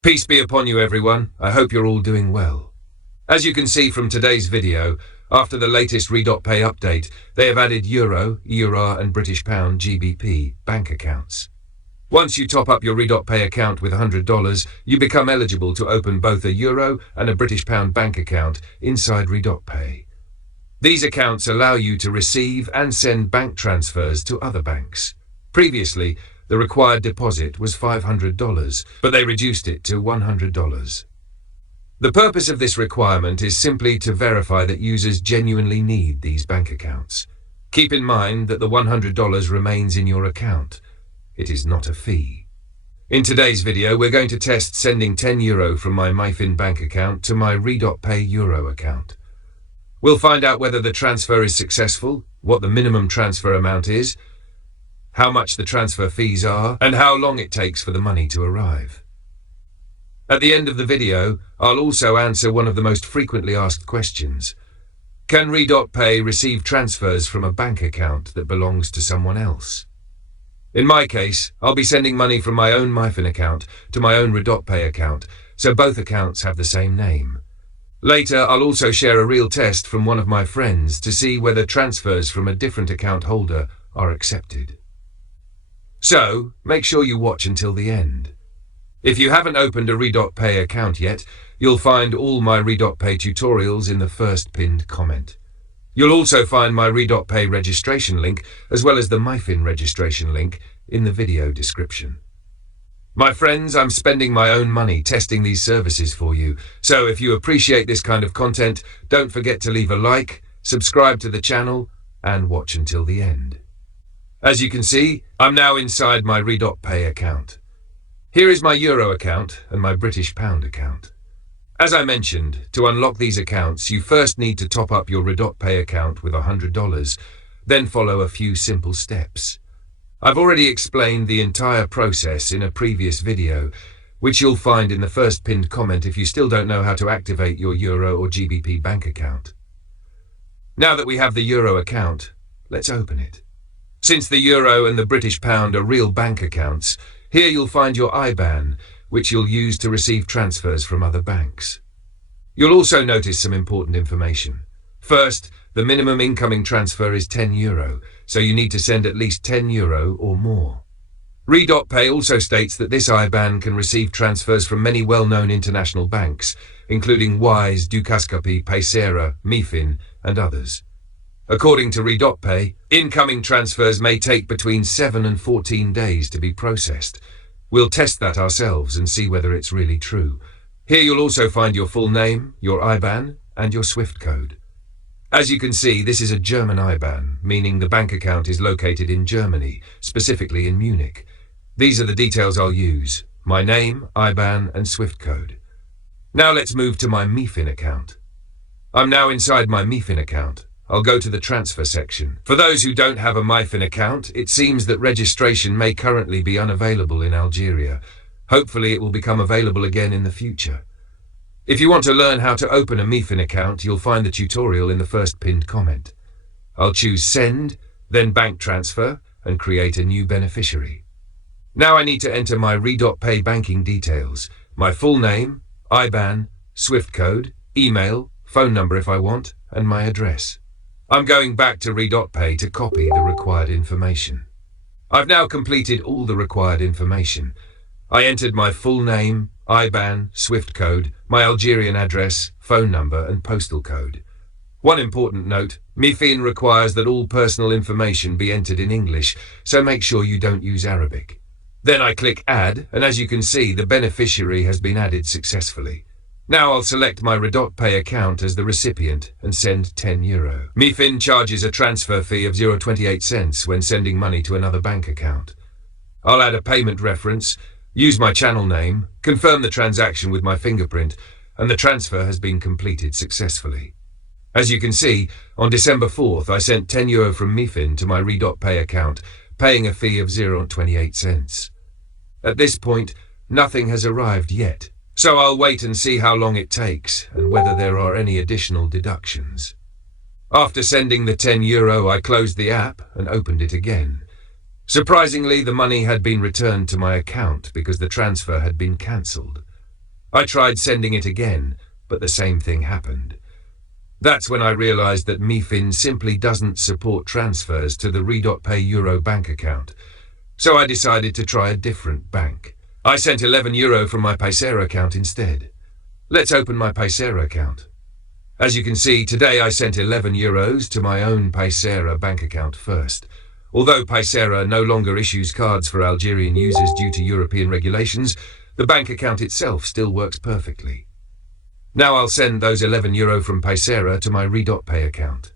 Peace be upon you, everyone. I hope you're all doing well. As you can see from today's video, after the latest RedotPay update, they have added Euro, EUR and British Pound GBP bank accounts. Once you top up your RedotPay account with $100, you become eligible to open both a Euro and a British Pound bank account inside RedotPay. These accounts allow you to receive and send bank transfers to other banks. Previously, the required deposit was $500, but they reduced it to $100. The purpose of this requirement is simply to verify that users genuinely need these bank accounts. Keep in mind that the $100 remains in your account. It is not a fee. In today's video, we're going to test sending €10 from my MyFin bank account to my RedotPay Euro account. We'll find out whether the transfer is successful, what the minimum transfer amount is, how much the transfer fees are, and how long it takes for the money to arrive. At the end of the video, I'll also answer one of the most frequently asked questions. Can RedotPay receive transfers from a bank account that belongs to someone else? In my case, I'll be sending money from my own MyFin account to my own RedotPay account, so both accounts have the same name. Later, I'll also share a real test from one of my friends to see whether transfers from a different account holder are accepted. So, make sure you watch until the end. If you haven't opened a RedotPay account yet, you'll find all my RedotPay tutorials in the first pinned comment. You'll also find my RedotPay registration link, as well as the MyFin registration link, in the video description. My friends, I'm spending my own money testing these services for you, so if you appreciate this kind of content, don't forget to leave a like, subscribe to the channel, and watch until the end. As you can see, I'm now inside my RedotPay account. Here is my Euro account and my British Pound account. As I mentioned, to unlock these accounts, you first need to top up your RedotPay account with $100, then follow a few simple steps. I've already explained the entire process in a previous video, which you'll find in the first pinned comment if you still don't know how to activate your Euro or GBP bank account. Now that we have the Euro account, let's open it. Since the Euro and the British Pound are real bank accounts, here you'll find your IBAN, which you'll use to receive transfers from other banks. You'll also notice some important information. First, the minimum incoming transfer is €10, so you need to send at least €10 or more. RedotPay also states that this IBAN can receive transfers from many well-known international banks, including Wise, Dukaskapi, Paysera, MyFin, and others. According to RedotPay, incoming transfers may take between 7 and 14 days to be processed. We'll test that ourselves and see whether it's really true. Here you'll also find your full name, your IBAN, and your SWIFT code. As you can see, this is a German IBAN, meaning the bank account is located in Germany, specifically in Munich. These are the details I'll use: my name, IBAN, and SWIFT code. Now let's move to my MyFin account. I'm now inside my MyFin account. I'll go to the transfer section. For those who don't have a MyFin account, it seems that registration may currently be unavailable in Algeria. Hopefully it will become available again in the future. If you want to learn how to open a MyFin account, you'll find the tutorial in the first pinned comment. I'll choose Send, then Bank Transfer, and create a new beneficiary. Now I need to enter my RedotPay banking details, my full name, IBAN, SWIFT code, email, phone number if I want, and my address. I'm going back to RedotPay to copy the required information. I've now completed all the required information. I entered my full name, IBAN, SWIFT code, my Algerian address, phone number, and postal code. One important note, MyFin requires that all personal information be entered in English, so make sure you don't use Arabic. Then I click Add, and as you can see, the beneficiary has been added successfully. Now I'll select my RedotPay account as the recipient and send €10. MyFin charges a transfer fee of 0.28 cents when sending money to another bank account. I'll add a payment reference, use my channel name, confirm the transaction with my fingerprint, and the transfer has been completed successfully. As you can see, on December 4th, I sent €10 from MyFin to my RedotPay account, paying a fee of 0.28 cents. At this point, nothing has arrived yet. So I'll wait and see how long it takes and whether there are any additional deductions. After sending the €10, I closed the app and opened it again. Surprisingly, the money had been returned to my account because the transfer had been cancelled. I tried sending it again, but the same thing happened. That's when I realized that MiFin simply doesn't support transfers to the RedotPay Euro bank account, so I decided to try a different bank. I sent €11 from my Paysera account instead. Let's open my Paysera account. As you can see, today I sent €11 to my own Paysera bank account first. Although Paysera no longer issues cards for Algerian users due to European regulations, the bank account itself still works perfectly. Now I'll send those €11 from Paysera to my RedotPay account.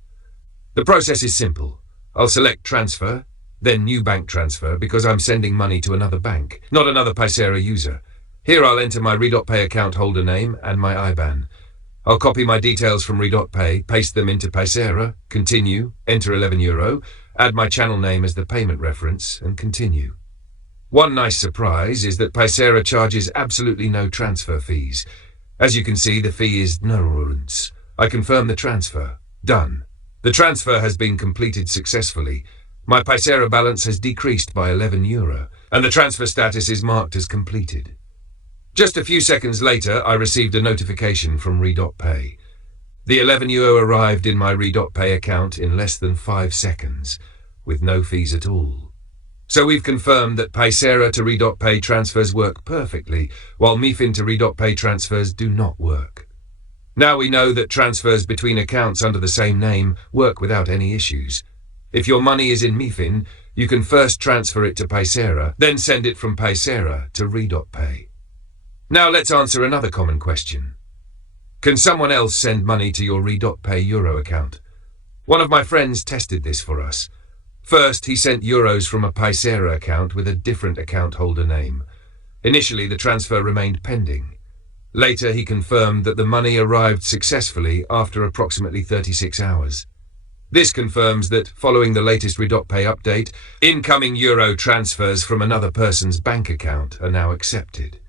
The process is simple. I'll select Transfer, then New Bank Transfer because I'm sending money to another bank, not another Paysera user. Here I'll enter my RedotPay account holder name and my IBAN. I'll copy my details from RedotPay, paste them into Paysera, continue, enter €11, add my channel name as the payment reference, and continue. One nice surprise is that Paysera charges absolutely no transfer fees. As you can see, the fee is €0. I confirm the transfer. Done. The transfer has been completed successfully. My Paysera balance has decreased by €11, and the transfer status is marked as completed. Just a few seconds later, I received a notification from RedotPay. The €11 arrived in my RedotPay account in less than 5 seconds, with no fees at all. So we've confirmed that Paysera to RedotPay transfers work perfectly, while MiFin to RedotPay transfers do not work. Now we know that transfers between accounts under the same name work without any issues. If your money is in MiFin, you can first transfer it to Paysera, then send it from Paysera to RedotPay. Now let's answer another common question. Can someone else send money to your RedotPay Euro account? One of my friends tested this for us. First, he sent euros from a Paysera account with a different account holder name. Initially, the transfer remained pending. Later, he confirmed that the money arrived successfully after approximately 36 hours. This confirms that, following the latest RedotPay update, incoming euro transfers from another person's bank account are now accepted.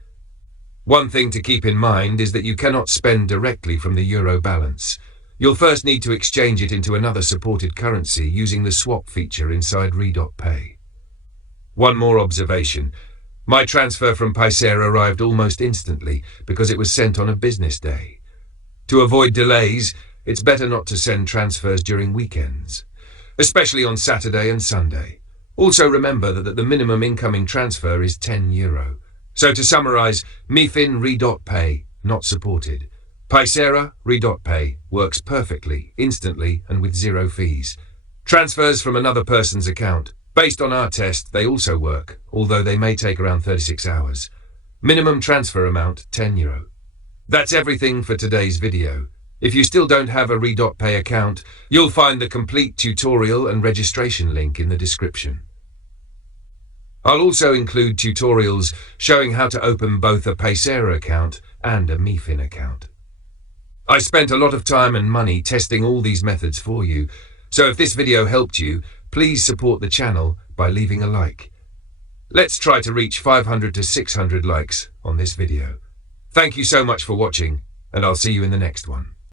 One thing to keep in mind is that you cannot spend directly from the euro balance. You'll first need to exchange it into another supported currency using the swap feature inside RedotPay. One more observation. My transfer from Paysera arrived almost instantly because it was sent on a business day. To avoid delays, it's better not to send transfers during weekends, especially on Saturday and Sunday. Also remember that the minimum incoming transfer is €10. So to summarize, MiFin RedotPay, not supported. Paysera RedotPay works perfectly, instantly, and with 0 fees. Transfers from another person's account. Based on our test, they also work, although they may take around 36 hours. Minimum transfer amount, €10. That's everything for today's video. If you still don't have a RedotPay account, you'll find the complete tutorial and registration link in the description. I'll also include tutorials showing how to open both a Paysera account and a MiFin account. I spent a lot of time and money testing all these methods for you, so if this video helped you, please support the channel by leaving a like. Let's try to reach 500 to 600 likes on this video. Thank you so much for watching, and I'll see you in the next one.